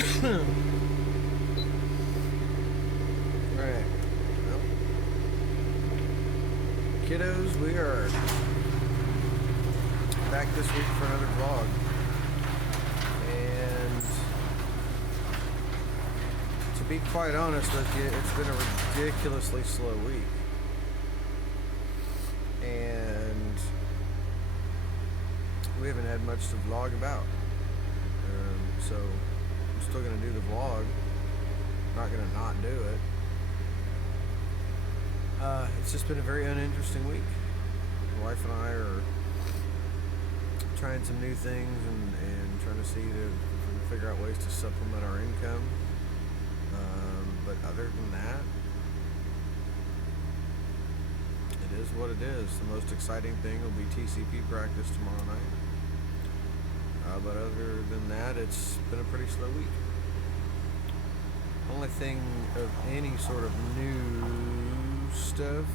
Alright. Well, kiddos, we are back this week for another vlog. And to be quite honest with you, it's been a ridiculously slow week. And we haven't had much to vlog about. So I'm still going to do the vlog. Not going to not do it. It's just been a very uninteresting week. My wife and I are trying some new things and trying to see if we can figure out ways to supplement our income. But other than that, it is what it is. The most exciting thing will be TCP practice tomorrow night. But other than that, it's been a pretty slow week. Only thing of any sort of new stuff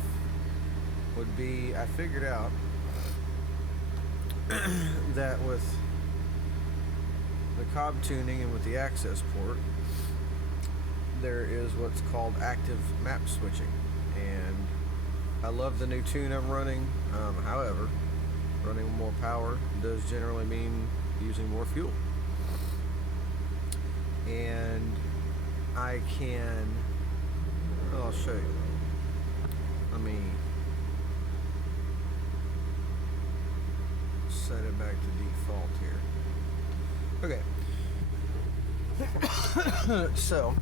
would be, I figured out that with the Cobb tuning and with the Accessport, there is what's called active map switching. And I love the new tune I'm running. However, running more power does generally mean using more fuel. And I can, well, I'll show you. Let me set it back to default here. Okay. So,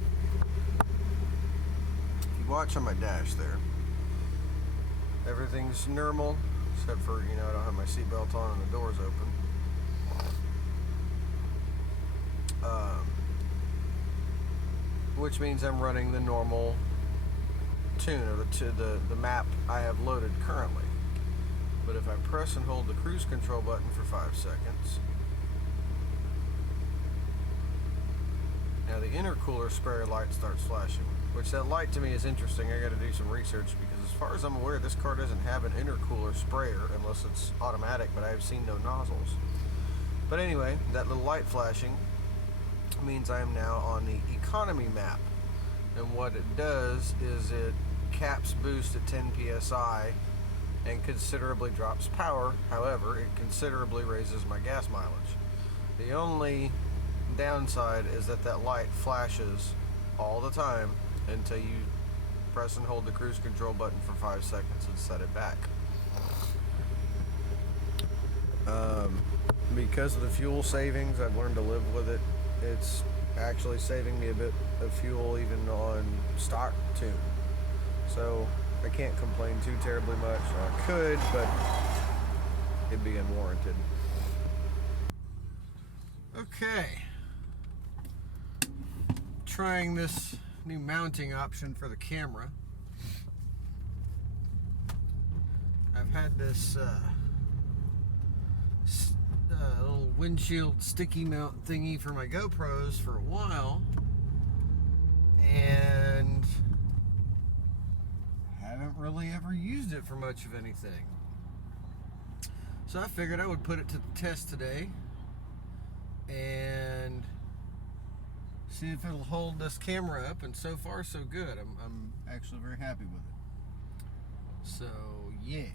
if you watch on my dash there, everything's normal, except for, I don't have my seatbelt on and the door's open. Which means I'm running the normal tune of the map I have loaded currently. But if I press and hold the cruise control button for 5 seconds, now the intercooler sprayer light starts flashing, which that light to me is interesting. I got to do some research because as far as I'm aware, this car doesn't have an intercooler sprayer unless it's automatic, but I've seen no nozzles. But anyway, that little light flashing means I am now on the economy map, and what it does is it caps boost at 10 psi and considerably drops power. However, it considerably raises my gas mileage. The only downside is that light flashes all the time until you press and hold the cruise control button for 5 seconds and set it back. Because of the fuel savings, I've learned to live with it. It's actually saving me a bit of fuel even on stock tune. So I can't complain too terribly much. I could, but it'd be unwarranted. Okay. Trying this new mounting option for the camera. I've had this little windshield sticky mount thingy for my GoPros for a while, and haven't really ever used it for much of anything. So I figured I would put it to the test today and see if it'll hold this camera up, and so far so good. I'm actually very happy with it. So yeah.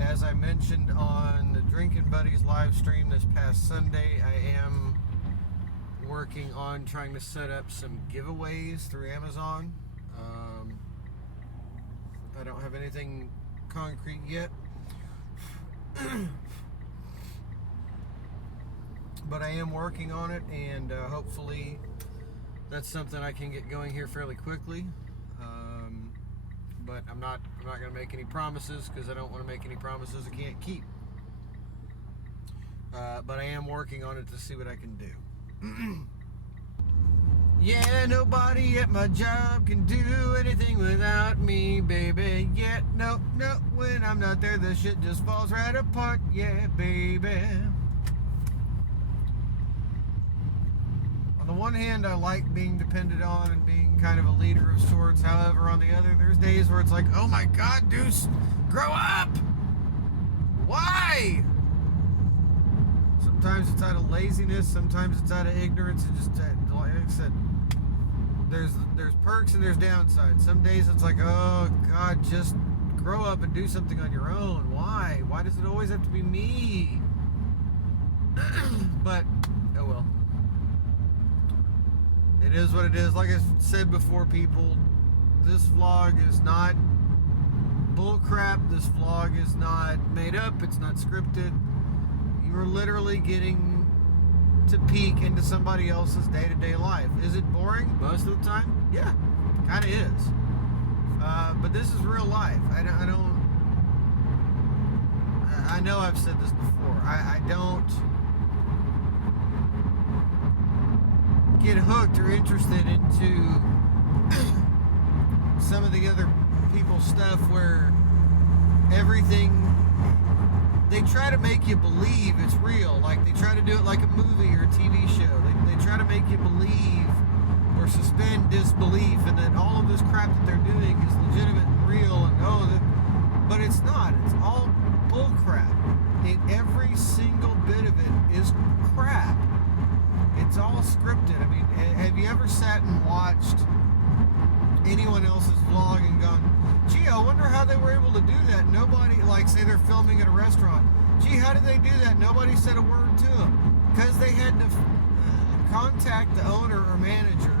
As I mentioned on the Drinking Buddies live stream this past Sunday, I am working on trying to set up some giveaways through Amazon. I don't have anything concrete yet, but I am working on it, and hopefully that's something I can get going here fairly quickly. But I'm not going to make any promises because I don't want to make any promises I can't keep. But I am working on it to see what I can do. Yeah, nobody at my job can do anything without me, baby. Yeah, no, when I'm not there, the shit just falls right apart. Yeah, baby. On the one hand, I like being depended on and being kind of a leader of sorts. However, on the other, there's days where it's like, oh my God, Deuce, grow up! Why? Sometimes it's out of laziness, sometimes it's out of ignorance, and just like I said, there's perks and there's downsides. Some days it's like, oh God, just grow up and do something on your own. Why? Why does it always have to be me? But oh well. It is what it is. Like I said before, people, this vlog is not bullcrap. This vlog is not made up. It's not scripted. You're literally getting to peek into somebody else's day-to-day life. Is it boring most of the time? Yeah, kind of is. But this is real life. I know I've said this before. I don't get hooked or interested into some of the other people's stuff where everything, they try to make you believe it's real. Like they try to do it like a movie or a TV show. They try to make you believe or suspend disbelief, and that all of this crap that they're doing is legitimate and real, and but it's not. It's all bull crap. And every single bit of it is crap. It's all scripted. I mean, have you ever sat and watched anyone else's vlog and gone, gee, I wonder how they were able to do that? Nobody, like say they're filming at a restaurant. Gee, how did they do that? Nobody said a word to them. Because they had to contact the owner or manager,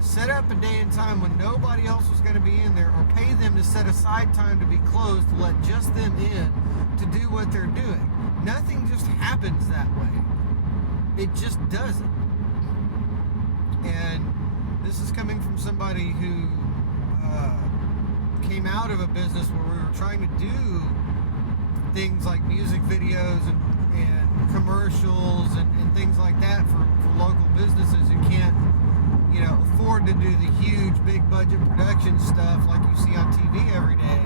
set up a day and time when nobody else was going to be in there, or pay them to set aside time to be closed to let just them in to do what they're doing. Nothing just happens that way. It just doesn't. And this is coming from somebody who came out of a business where we were trying to do things like music videos and commercials and things like that for local businesses who can't, afford to do the huge big budget production stuff like you see on TV every day.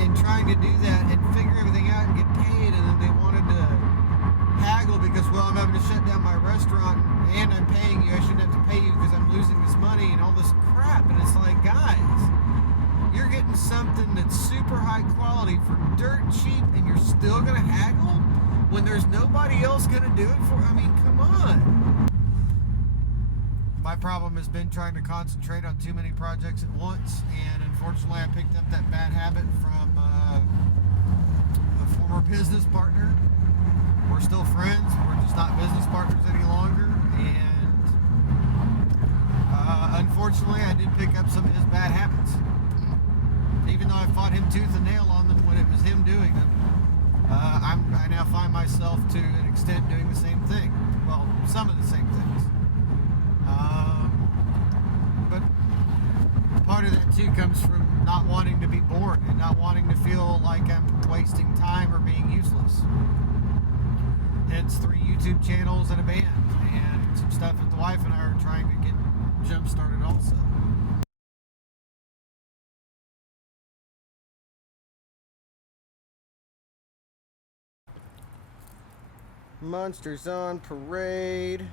And trying to do that and figure everything out and get paid, and then they wanted to haggle because, well, I'm having to shut down my restaurant and I'm paying you. I shouldn't have to pay you because I'm losing this money and all this crap. And it's like, guys, you're getting something that's super high quality for dirt cheap, and you're still going to haggle when there's nobody else going to do it for? I mean, come on. My problem has been trying to concentrate on too many projects at once, and unfortunately I picked up that bad habit from a former business partner. We're still friends, we're just not business partners any longer, and unfortunately I did pick up some of his bad habits. Even though I fought him tooth and nail on them when it was him doing them, I now find myself to an extent doing the same thing. Well, some of the same things. But part of that too comes from not wanting to be bored and not wanting to feel like I'm wasting time or being useless. Hence 3 YouTube channels and a band, and some stuff that the wife and I are trying to get jump started also. Monsters on Parade.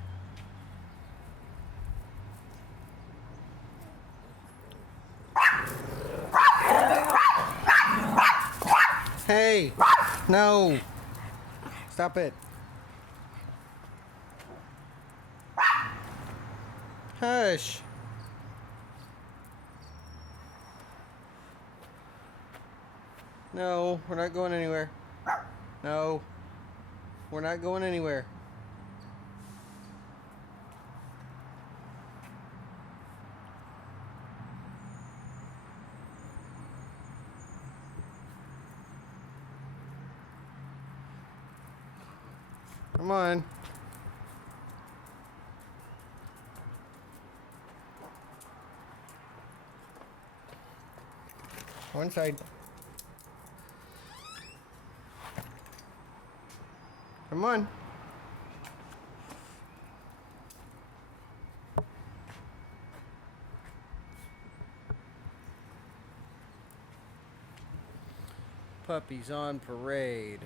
Hey, no, stop it. Hush. No, we're not going anywhere. No, we're not going anywhere. Come on. One side. Come on. Puppies on parade.